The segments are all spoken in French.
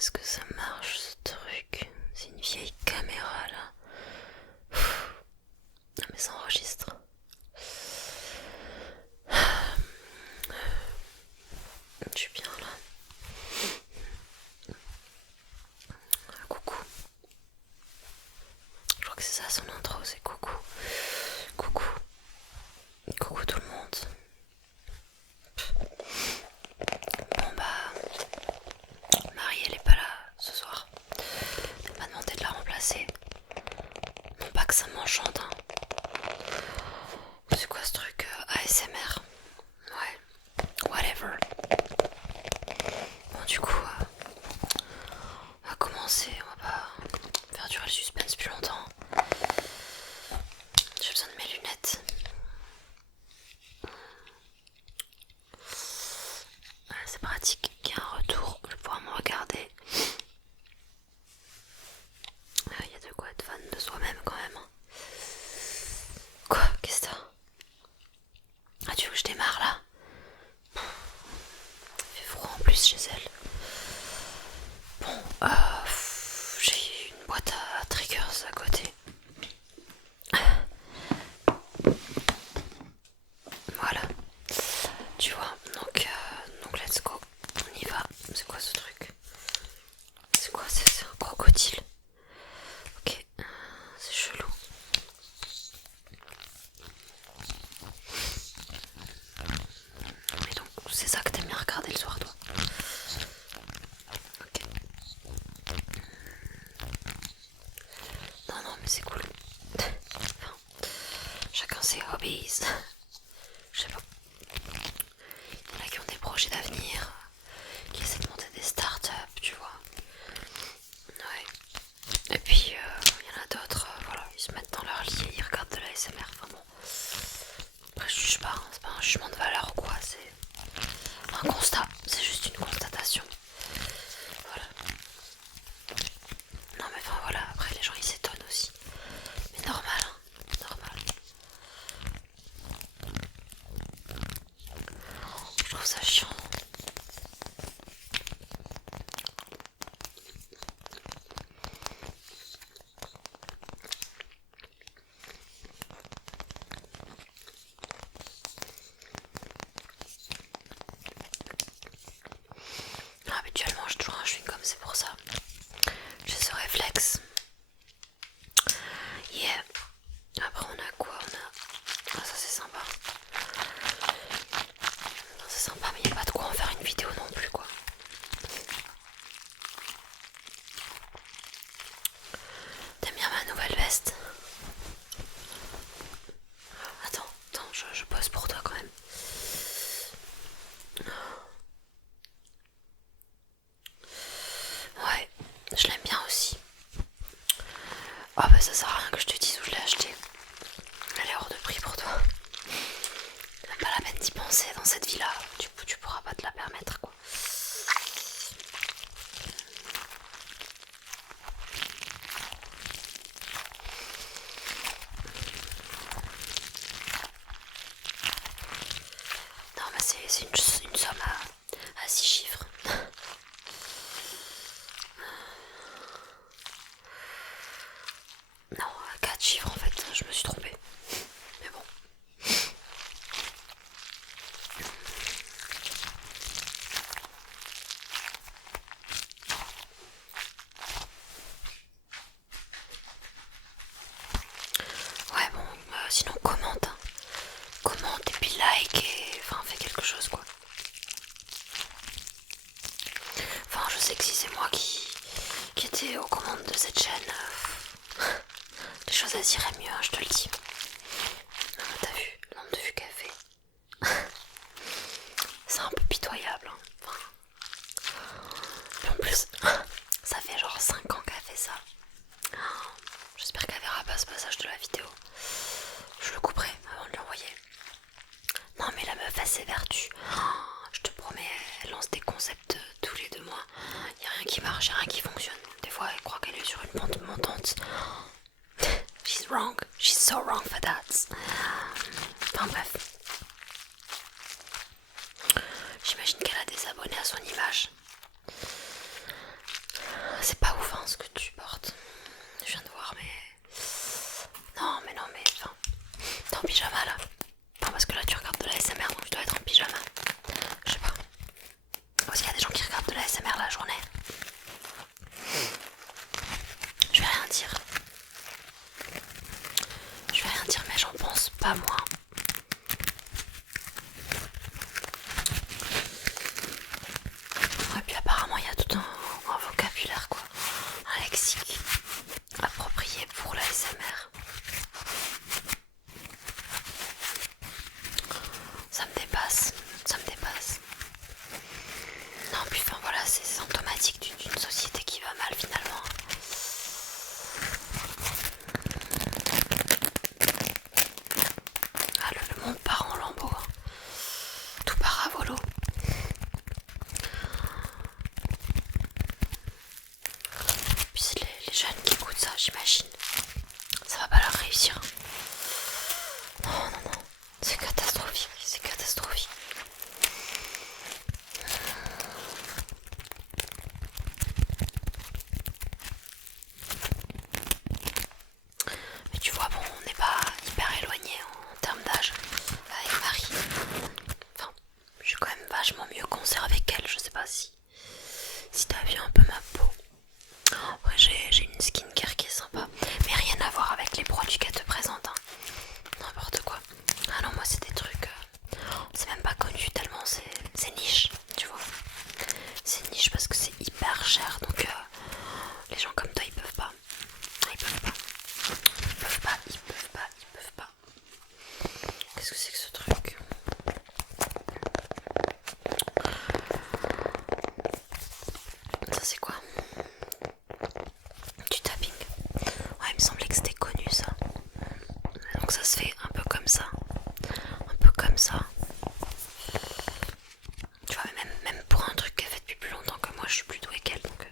est-ce que ça marche ce truc? C'est une vieille caméra là. Non mais ça enregistre. Je suis bien là. Coucou. Je crois que c'est ça son intro, c'est coucou. Coucou. Coucou tout le monde. Bon bah, Marie elle est pas là ce soir. Elle m'a demandé de la remplacer. Non pas que ça m'enchante hein. C'est quoi ce truc ASMR? Ouais, whatever. Bon du coup, on va commencer, on va pas faire durer le suspense plus longtemps. J'ai besoin de mes lunettes. C'est pratique qu'il y ait un retour, je vais pouvoir me regarder. Il y a de quoi être fan de soi-même quand même. Quoi? Qu'est-ce que t'as? Ah tu veux que je démarre là? Il fait froid en plus chez elle. Bon, j'ai une boîte à triggers à côté. Voilà. Tu vois, donc let's go. On y va. C'est quoi ce truc? C'est quoi? C'est un crocodile. Ok, c'est chelou. Mais donc, c'est ça que t'aimes bien regarder le soir, toi? Ok. Non, mais c'est cool. Enfin, chacun ses hobbies. Je sais pas. Il y en a qui ont des projets d'avenir, qui essaient de monter des startups, tu vois. Ouais. Et puis, il y en a d'autres, voilà, ils se mettent dans leur lit et ils regardent de la SMR. Enfin bon. Après, je juge pas, hein, c'est pas un jugement de valeur ou quoi, c'est un constat, c'est juste une constatation. Voilà. Non mais enfin voilà, après les gens ils s'étonnent aussi. Mais normal, hein, normal. Je trouve ça chiant. Habituellement j'ai toujours un chewing-gum, c'est pour ça. J'ai ce réflexe. Yeah. Après on a quoi? Ah ça c'est sympa. C'est sympa mais il n'y a pas de quoi en faire une vidéo non plus quoi. T'aimes bien ma nouvelle veste? Attends, je pose pour toi quand même. Ouais, je l'aime bien aussi. Ah bah ça sert à rien que je te dise où je l'ai acheté. Elle est hors de prix pour toi. Même pas la peine d'y penser dans cette vie-là. Tu pourras pas te la permettre quoi. Non mais c'est une somme à 6 chiffres. Non, à 4 chiffres en fait, je me suis trompée. Mais bon. Ouais bon, sinon commente. Hein. Commente et puis like et enfin fais quelque chose quoi. Enfin je sais que si c'est moi qui était aux commandes de cette chaîne, les choses elles iraient mieux, hein, je te le dis. Non, mais t'as vu le nombre de vues qu'elle fait? C'est un peu pitoyable. Hein. Enfin, en plus, ça fait genre 5 ans qu'elle fait ça. J'espère qu'elle verra pas ce passage de la vidéo. Je le couperai avant de l'envoyer. Non mais la meuf a ses vertus. Je te promets, elle lance des concepts tous les 2 mois. Y a rien qui marche, y a rien qui fonctionne. Des fois elle croit qu'elle est sur une pente montante. She's wrong. She's so wrong for that. Enfin bref. J'imagine qu'elle a des abonnés à son image. la journée. Je vais rien dire. Je vais rien dire, mais j'en pense pas moins. Et puis apparemment il y a tout un vocabulaire quoi, un lexique approprié pour la SMR. Ça me dépasse, ça me dépasse. Non puis enfin voilà, c'est symptomatique d'une société qui va mal finalement. Ah le monde part en lambeaux, hein. Tout part à volo. Puis c'est les jeunes qui écoutent ça, j'imagine. Ça va pas leur réussir. Non, non, non. C'est catastrophique, c'est catastrophique. Mais tu vois, bon, on n'est pas hyper éloigné en termes d'âge avec Marie. Enfin, je suis quand même vachement mieux conservée qu'elle. Je sais pas si t'as vu un peu ma peau. Après, j'ai une skincare qui est sympa, mais rien à voir avec les produits qu'elle te présente. Hein. N'importe quoi. Ah non, moi c'est des trucs. C'est même pas connu tellement c'est niche, tu vois. C'est niche parce que c'est hyper cher, donc les gens comme toi ils peuvent pas. Ils peuvent pas. Ils peuvent pas, ils peuvent pas, ils peuvent pas. Qu'est-ce que c'est que ce truc? Ça c'est quoi? Du tapping. Ouais, il me semblait que c'était connu ça. Donc ça se fait un peu comme ça. Un peu comme ça. Tu vois, même pour un truc qu'elle fait depuis plus longtemps que moi, je suis plus douée qu'elle. Donc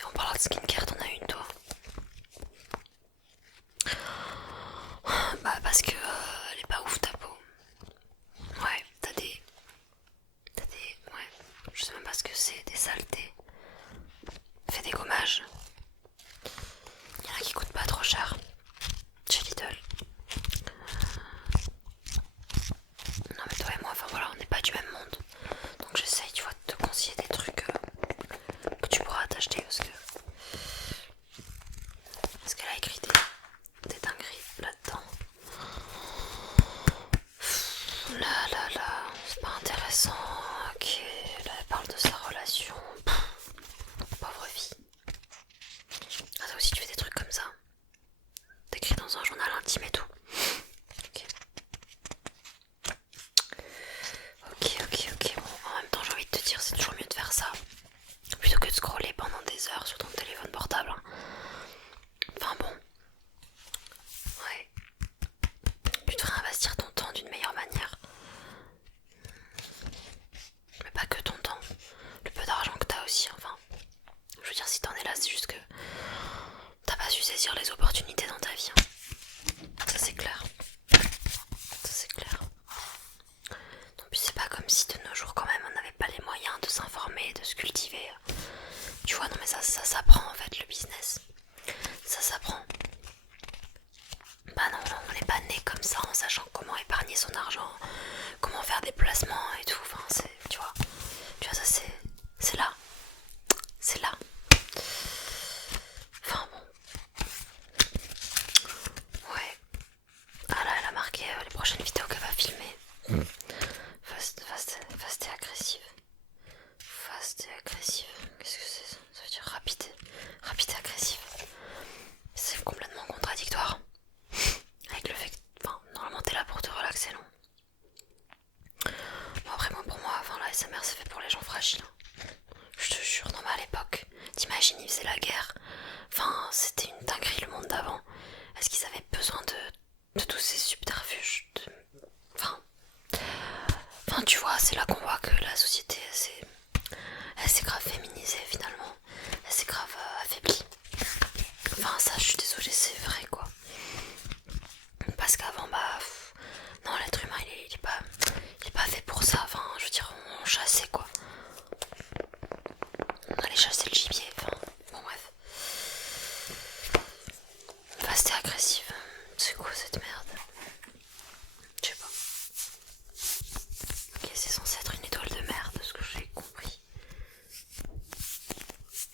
Et on parle de skincare, t'en as une toi? Bah parce que elle est pas ouf ta peau. Ouais, t'as des... Ouais, je sais même pas ce que c'est, des saletés. Fais des gommages. Il y en a qui coûtent pas trop cher. Chez Lidl. Non mais toi et moi, enfin voilà, on n'est pas du même monde. Donc j'essaye, tu vois, de te conseiller des trucs que tu pourras t'acheter parce qu'elle a écrit des dingueries là-dedans. Là là là, c'est pas intéressant. Ok, là elle parle de sa relation. Pauvre vie. Ah toi aussi tu fais des trucs comme ça? T'écris dans un journal intime et tout? Ok. Ok. Bon, en même temps j'ai envie de te dire c'est toujours mieux de faire ça plutôt que de scroller pendant des heures sur ton téléphone portable. Hein. Enfin bon. Ouais. Tu devrais investir ton temps d'une meilleure manière. Mais pas que ton temps. Le peu d'argent que t'as aussi, enfin. Je veux dire, si t'en es là, c'est juste que t'as pas su saisir les opportunités dans ta vie. Hein. Ça c'est clair. Ça c'est clair. Non, puis c'est pas comme si de nos jours quand même on n'avait pas les moyens de s'informer, de se cultiver. Tu vois, non mais ça s'apprend en fait le business. Ça s'apprend. Bah non, on n'est pas né comme ça en sachant comment épargner son argent, comment faire des placements et tout. Enfin, tu vois ça c'est là. C'est là. Enfin bon. Ouais. Ah là, elle a marqué les prochaines vidéos qu'elle va filmer. Fast et agressive. Fast et agressive. Qu'est-ce que c'est ça? Ça veut dire rapide et agressive. C'est complètement contradictoire. Avec le fait que, enfin, normalement t'es là pour te relaxer, non? Bon après pour moi, enfin la SMR c'est fait pour les gens fragiles. Je te jure, non mais à l'époque, t'imagines ils faisaient la guerre. Enfin, c'était une dinguerie le monde d'avant. Est-ce qu'ils avaient besoin de tous ces subterfuges Enfin, tu vois, c'est là qu'on voit que la société, elle s'est grave féminisée finalement. Elle s'est grave affaiblie. Enfin, ça, je suis désolée, c'est vrai quoi. Parce qu'avant, bah, non, l'être humain, il est pas fait pour ça. Enfin, je veux dire, on chassait quoi. On allait chasser le gibier. Enfin, bon, bref. Fast et agressive. C'est quoi cette merde? Je sais pas. Ok, c'est censé être une étoile de mer, de ce que j'ai compris.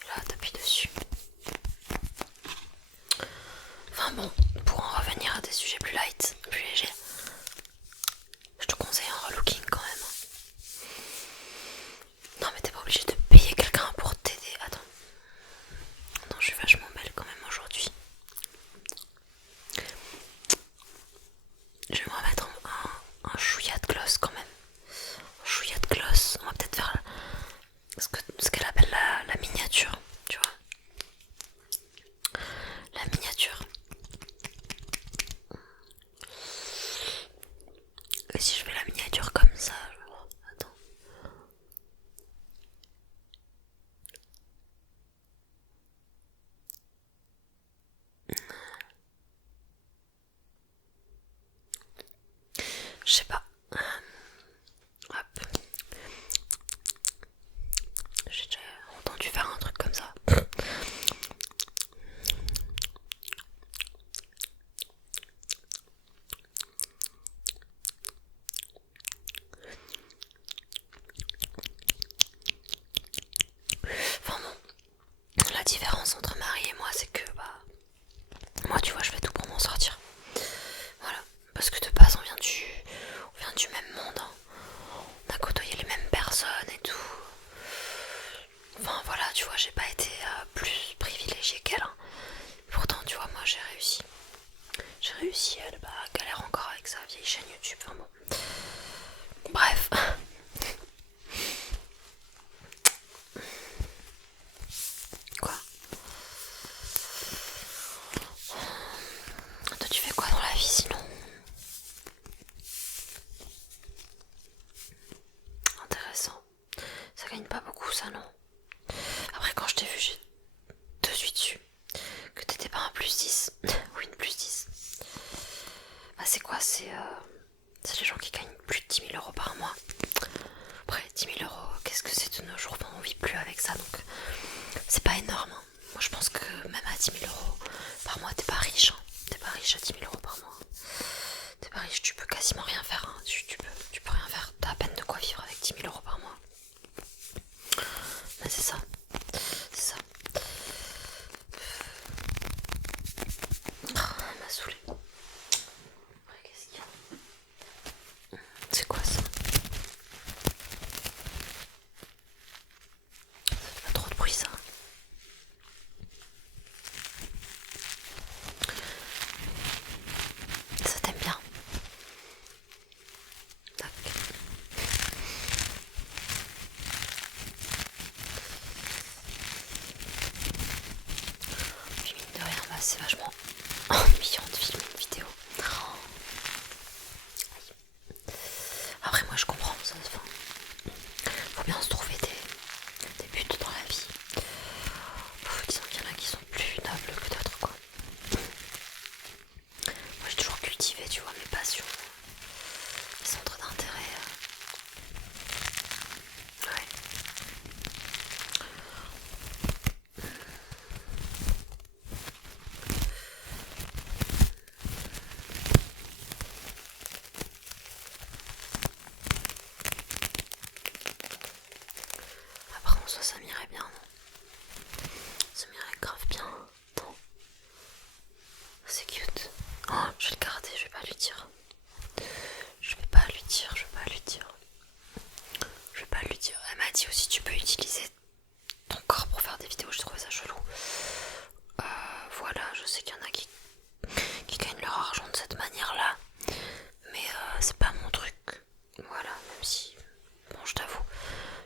Et là, t'appuies dessus. Enfin bon, pour en revenir à des sujets plus light, plus légers, je te conseille un relooking quand même. Non mais t'es pas obligé de payer quelqu'un pour t'aider. Attends. Non, je suis vachement belle quand même aujourd'hui. Je vais me remettre un chouïa de gloss quand même. Un chouïa de gloss. On va peut-être faire ce qu'elle appelle la miniature. Tu vois, la miniature. Et si je fais la miniature comme ça, genre, attends. Je sais pas. Hop. J'ai déjà entendu faire un truc comme ça. Enfin bon, la différence entre Marie et moi, c'est que moi, tu vois, je fais tout pour m'en sortir. Voilà, parce que de base, on vient du même monde. Hein. On a côtoyé les mêmes personnes et tout. Enfin voilà, tu vois, j'ai pas été plus privilégiée qu'elle. Hein. Pourtant, tu vois, moi, j'ai réussi. J'ai réussi, elle galère encore avec sa vieille chaîne YouTube. Enfin bon. Bref. Quoi? Toi, tu fais quoi dans la vie sinon? Intéressant. Ça gagne pas beaucoup, ça, non? Après, quand je t'ai vu, j'ai de suite su que t'étais pas un plus 10 ou une plus 10. Bah, c'est quoi? C'est les gens qui gagnent plus de 10 000 euros par mois. Après, 10 000 euros, qu'est-ce que c'est de nos jours? On vit plus avec ça, donc c'est pas énorme. Hein. Moi, je pense que même à 10 000 euros par mois, t'es pas riche. Hein. T'es pas riche à 10 000 euros par mois. T'es pas riche, tu peux quasiment rien faire. Hein. Tu peux rien faire. T'as à peine de quoi vivre avec 10 000 euros par mois. Mais c'est ça. C'est ça. Oh, elle m'a saoulée. Après, qu'est-ce qu'il y a? C'est quoi ça? Ça fait pas trop de bruit ça. Ça t'aime bien? Tac. Puis mine de rien, c'est vachement ennuyant de filmer une vidéo. Après moi je comprends ça. Enfin, faut bien se trouver des buts dans la vie. Disons qu'il y en a qui sont plus nobles que d'autres quoi. Moi j'ai toujours cultivé, tu vois, mes passions, mes centres d'intérêt. Ouais. Après en soi ça m'irait bien, non? Ça m'irait grave bien. Attends. C'est cute. Oh, je vais le garder, je vais pas lui dire. Je vais pas lui dire, je vais pas lui dire. Je vais pas lui dire. Elle m'a dit aussi tu peux utiliser ton corps pour faire des vidéos, je trouvais ça chelou. Voilà, je sais qu'il y en a qui gagnent leur argent de cette manière-là. Mais c'est pas mon truc. Voilà, même si, bon je t'avoue,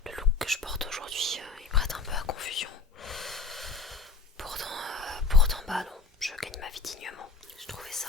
le look que je porte aujourd'hui, il prête un peu à confusion. Pourtant bah non, je gagne ma vie dignement. Je trouvais ça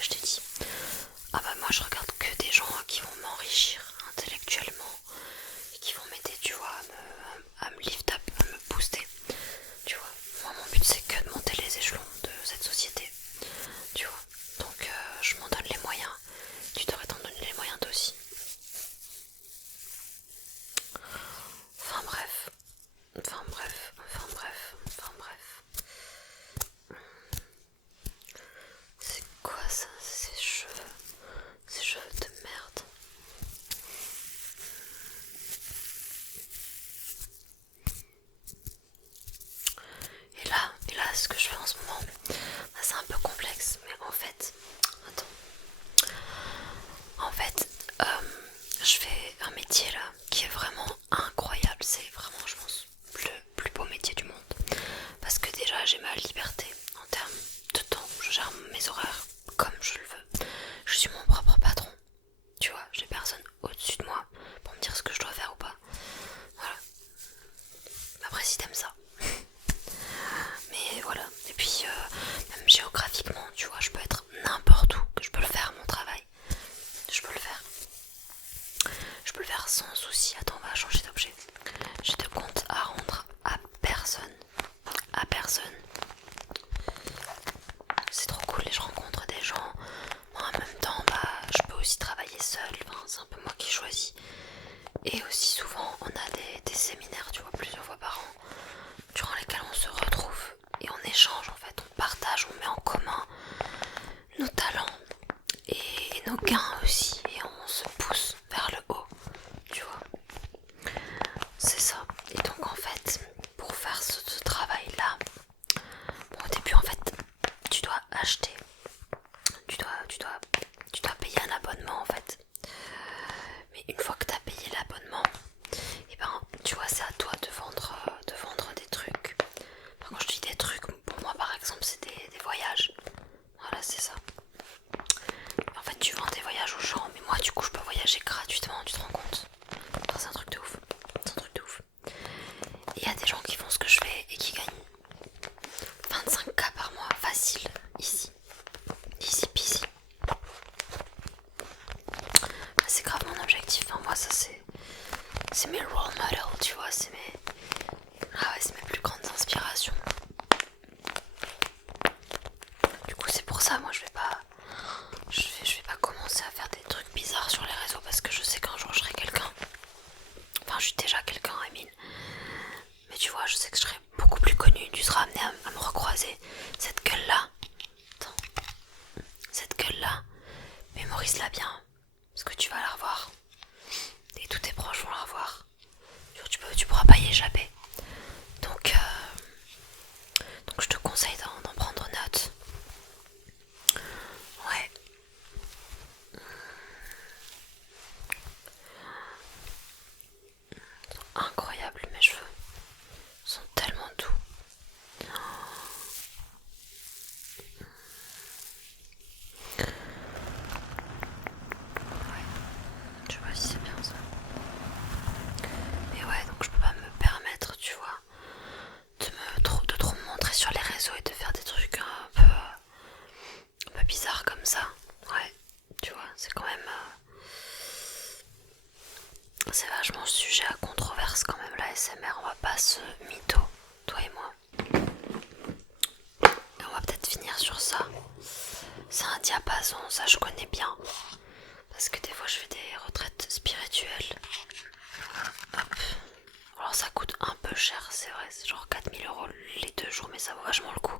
je t'ai dit. Ah bah moi je regarde que des gens qui vont m'enrichir intellectuellement et qui vont m'aider, tu vois, à me lift up, à me booster. Tu vois, moi mon but c'est que de monter les échelons de cette société. Tu vois, donc je m'en donne les moyens. Tu devrais t'en donner les moyens toi aussi. Enfin bref. C'est quoi ça? Ces cheveux? Ces cheveux de merde. Et là, ce que je fais en ce moment, c'est un peu complexe, mais en fait, attends. En fait, je fais un métier là qui est vraiment incroyable. C'est vraiment, je pense, le plus beau métier du monde. Parce que déjà, j'ai ma liberté en termes de temps. Je gère mes horaires comme je le veux. Je suis mon propre patron. Tu vois, j'ai personne au-dessus de moi pour me dire ce que je dois faire ou pas. Voilà. Après, si t'aimes ça. Mais voilà. Et puis, même géographiquement, tu vois, je peux être n'importe où. Je peux le faire, mon travail. Je peux le faire. Je peux le faire sans souci. Attends, on va changer d'objet. J'ai de compte à rendre à personne. À personne. C'est trop cool et je rencontre des gens. Moi, en même temps, bah, je peux aussi travailler seule. Enfin, c'est un peu moi qui choisis. Et aussi souvent, on a des séminaires, tu vois, plusieurs fois par an, durant lesquels on se retrouve et on échange en fait. On partage, on met en commun nos talents et nos gains aussi. Et on se pousse vers le haut, tu vois. C'est ça. Et donc en fait, pour faire ce travail-là, bon, au début en fait, tu dois acheter, tu dois payer un abonnement en fait. Mais une fois que tu as payé l'abonnement, et ben tu vois, c'est à toi de vendre des trucs. Enfin, quand je dis des trucs, pour moi par exemple c'est des voyages. Voilà, c'est ça. En fait tu vends des voyages aux gens, mais moi du coup je peux voyager gratuitement, tu te rends compte? Enfin, c'est un truc de ouf. C'est un truc de ouf. Et il y a des gens qui font ce que je fais et qui gagnent 25K par mois, facile, ici. Easy peasy. C'est grave mon objectif, enfin, moi ça c'est mes role models, tu vois, c'est mes plus grandes inspirations. Du coup c'est pour ça, moi je vais pas commencer à faire des trucs bizarres sur les réseaux parce que je sais qu'un jour je serai quelqu'un. Enfin je suis déjà quelqu'un, Emile. Mais tu vois, je sais que je serai beaucoup plus connue, tu seras amené à me recroiser. Cette gueule là, attends, cette gueule là, mémorise-la bien, parce que tu vas la revoir. Et tous tes proches vont la revoir. Tu pourras pas y échapper. Donc je te conseille d'en prendre note. Ouais. Incroyable, mes cheveux sont tellement doux. Ouais, je sais pas si c'est bien ça. Mais ouais, donc je peux pas me permettre, tu vois, de trop me montrer sur les réseaux et de faire des trucs un peu bizarres comme ça. Ouais, tu vois, c'est quand même... c'est vachement sujet à controverse quand même, la SMR. On va pas se mytho, toi et moi. Et on va peut-être finir sur ça. C'est un diapason, ça je connais bien. Parce que des fois je fais des retraites spirituelles. Hop. Alors ça coûte un peu cher, c'est vrai, c'est genre 4000 € les 2 jours, mais ça vaut vachement le coup.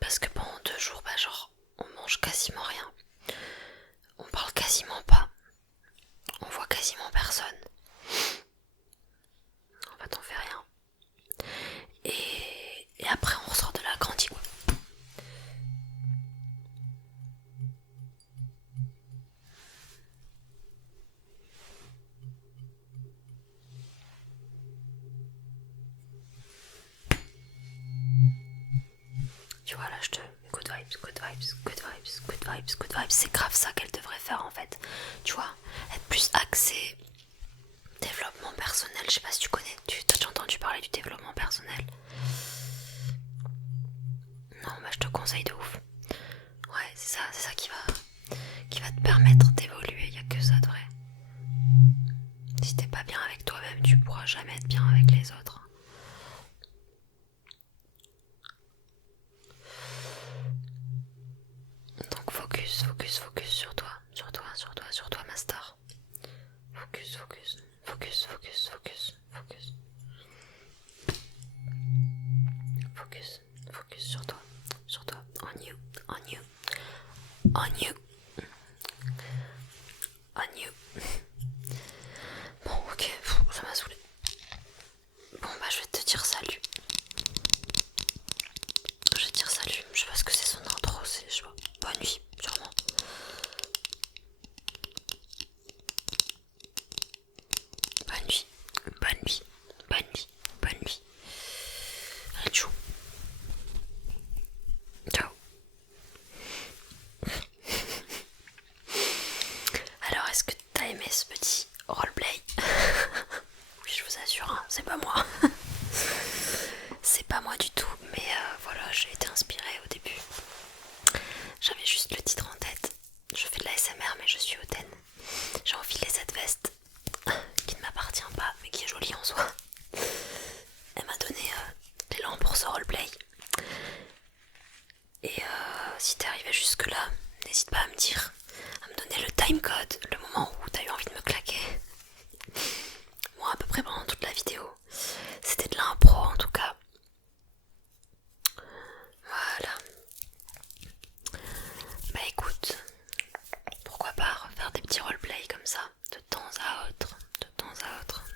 Parce que pendant 2 jours, bah genre, on mange quasiment rien. On parle quasiment pas. On voit quasiment personne. En fait, on fait rien. Et après, on ressort de là grandi, quoi. Tu vois, là, je te... Good vibes, good vibes, good vibes, good vibes, good vibes. C'est grave ça qu'elle devrait faire, en fait. Tu vois, être plus axée développement personnel. Je sais pas si tu connais, tu as déjà entendu parler du développement personnel? Non, bah je te conseille de ouf. Ouais, c'est ça qui va te permettre d'évoluer. Il n'y a que ça de vrai. Si t'es pas bien avec toi-même, tu pourras jamais être bien avec les autres. Donc focus sur toi, ma star. Focus. Focus sur toi, on you. Bon, ok, ça m'a saoulé. Bon, bah, je vais te dire salut. Je sais pas ce que c'est son intro, je sais pas. Bonne nuit, sûrement. Bonne nuit. Rachou. Ciao. Alors, est-ce que t'as aimé ce petit roleplay? Oui, je vous assure, hein, c'est pas moi. C'est pas moi du tout, mais voilà, j'ai été inspirée au début. J'avais juste le titre en tête. Je fais de la SMR, mais je suis hautaine. J'ai enfilé cette veste qui ne m'appartient pas, mais qui est jolie en soi. Elle m'a donné l'élan pour ce roleplay. Et si t'es arrivé jusque là, n'hésite pas à me dire, à me donner le timecode, le moment où t'as eu envie de me claquer. Moi, à peu près pendant toute la vidéo, c'était de l'impro en tout cas. Voilà. Bah écoute, pourquoi pas refaire des petits roleplays comme ça, de temps à autre,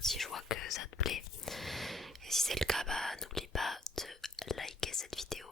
si je vois que ça te plaît. Et si c'est le cas, bah n'oublie pas de liker cette vidéo